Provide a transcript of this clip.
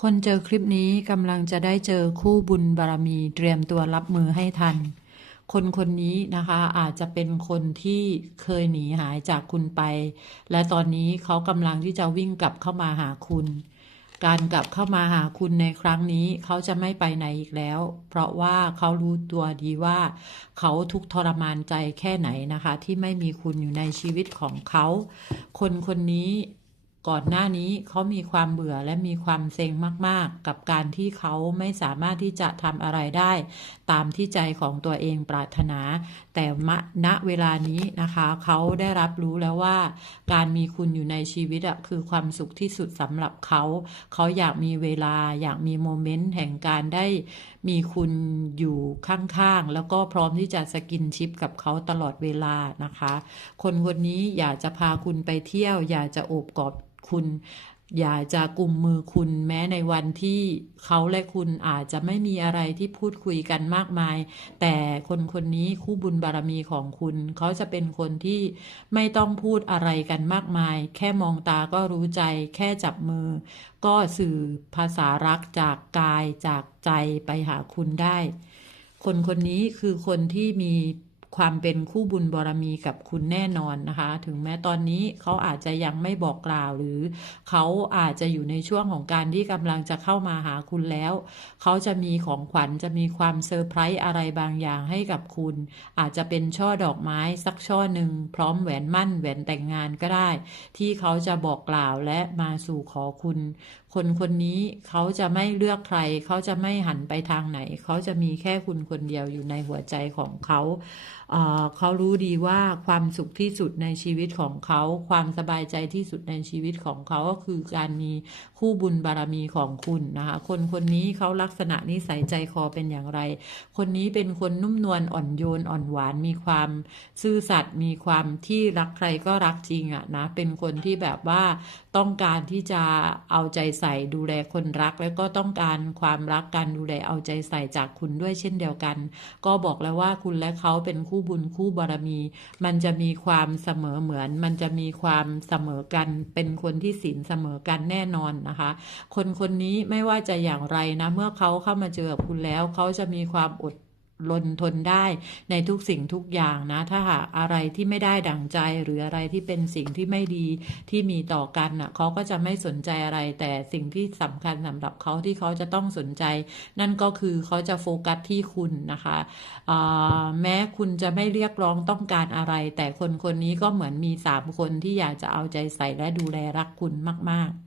คนเจอคลิปนี้กำลังจะได้เจอคู่บุญบารมีเตรียมตัวรับมือให้ทัน คนคนนี้นะคะอาจจะเป็นคนที่เคยหนีหายจากคุณไป และตอนนี้เขากำลังที่จะวิ่งกลับเข้ามาหาคุณ การกลับเข้ามาหาคุณในครั้งนี้เขาจะไม่ไปไหนอีกแล้ว เพราะว่าเขารู้ตัวดีว่า เขาทุกทรมานใจแค่ไหนนะคะ ที่ไม่มีคุณอยู่ในชีวิตของเขา คนคนนี้ ก่อนหน้านี้เขามีความเบื่อและมีความเซ็งมากๆ กับการที่เขาไม่สามารถที่จะทำอะไรได้ ตามที่ใจของตัวเองปรารถนา แต่ณเวลานี้นะคะ เขาได้รับรู้แล้วว่า การมีคุณอยู่ในชีวิตอะคือความสุขที่สุดสำหรับเขา เขาอยากมีเวลาอยากมีโมเมนต์แห่งการได้มีคุณอยู่ข้างๆ แล้วก็พร้อมที่จะสกินชิปกับเขาตลอดเวลานะคะ คนคนนี้อยากจะพาคุณไปเที่ยว อยากจะโอบกอด คุณ อยากจะกลุ่มมือคุณแม้ในวันที่เขาและคุณอาจจะไม่มีอะไรที่พูดคุยกันมากมาย แต่คนคนนี้คู่บุญบารมีของคุณ เขาจะเป็นคนที่ไม่ต้องพูดอะไรกันมากมาย แค่มองตาก็รู้ใจ แค่จับมือ ก็สื่อภาษารักจากกายจากใจไปหาคุณได้ คนคนนี้คือคนที่มี ความเป็นคู่บุญบารมีกับคุณแน่นอนนะคะ ถึงแม้ตอนนี้เขาอาจจะยังไม่บอกกล่าว หรือเขาอาจจะอยู่ในช่วงของการที่กำลังจะเข้ามาหาคุณแล้ว เขาจะมีของขวัญจะมีความเซอร์ไพรส์อะไรบางอย่างให้กับคุณ อาจจะเป็นช่อดอกไม้สักช่อหนึ่งพร้อมแหวนมั่นแหวนแต่งงานก็ได้ ที่เขาจะบอกกล่าวและมาสู่ขอคุณ คนคนนี้เขาจะไม่เลือกใคร เขาจะไม่หันไปทางไหน เขาจะมีแค่คุณคนเดียวอยู่ในหัวใจของเขาเเขารู้ดีว่าความสุขที่สุดในชีวิตของเขา ความสบายใจที่สุดในชีวิตของเขาก็คือการมีคู่บุญบารมีของคุณนะคะ คนคนนี้เขาลักษณะนิสัยใจคอเป็นอย่างไร คนนี้เป็นคนนุ่มนวลอ่อนโยนอ่อนหวาน มีความซื่อสัตย์ มีความที่รักใครก็รักจริงอะนะ เป็นคนที่แบบว่าต้องการที่จะเอาใจใส่ดูแลคนรัก แล้วก็ต้องการความรักการดูแลเอาใจใส่จากคุณด้วยเช่นเดียวกัน ก็บอกแล้วว่าคุณและเขาเป็นคู่บุญคู่บารมี มันจะมีความเสมอเหมือน มันจะมีความเสมอกัน เป็นคนที่ศีลเสมอกันแน่นอนนะคะ คนคนนี้ไม่ว่าจะอย่างไรนะ เมื่อเขาเข้ามาเจอกับคุณแล้ว เขาจะมีความอด ลนทนได้ในทุกสิ่งทุกอย่างนะ ถ้าหากอะไรที่ไม่ได้ดั่งใจ หรืออะไรที่เป็นสิ่งที่ไม่ดีที่มีต่อกันน่ะเขาก็จะไม่สนใจอะไร แต่สิ่งที่สำคัญสำหรับเขาที่เขาจะต้องสนใจ นั่นก็คือเขาจะโฟกัสที่คุณนะคะแม้คุณจะไม่เรียกร้องต้องการอะไร แต่คนคนนี้ก็เหมือนมีสามคนที่อยากจะเอาใจใส่และดูแลรักคุณมาก ๆ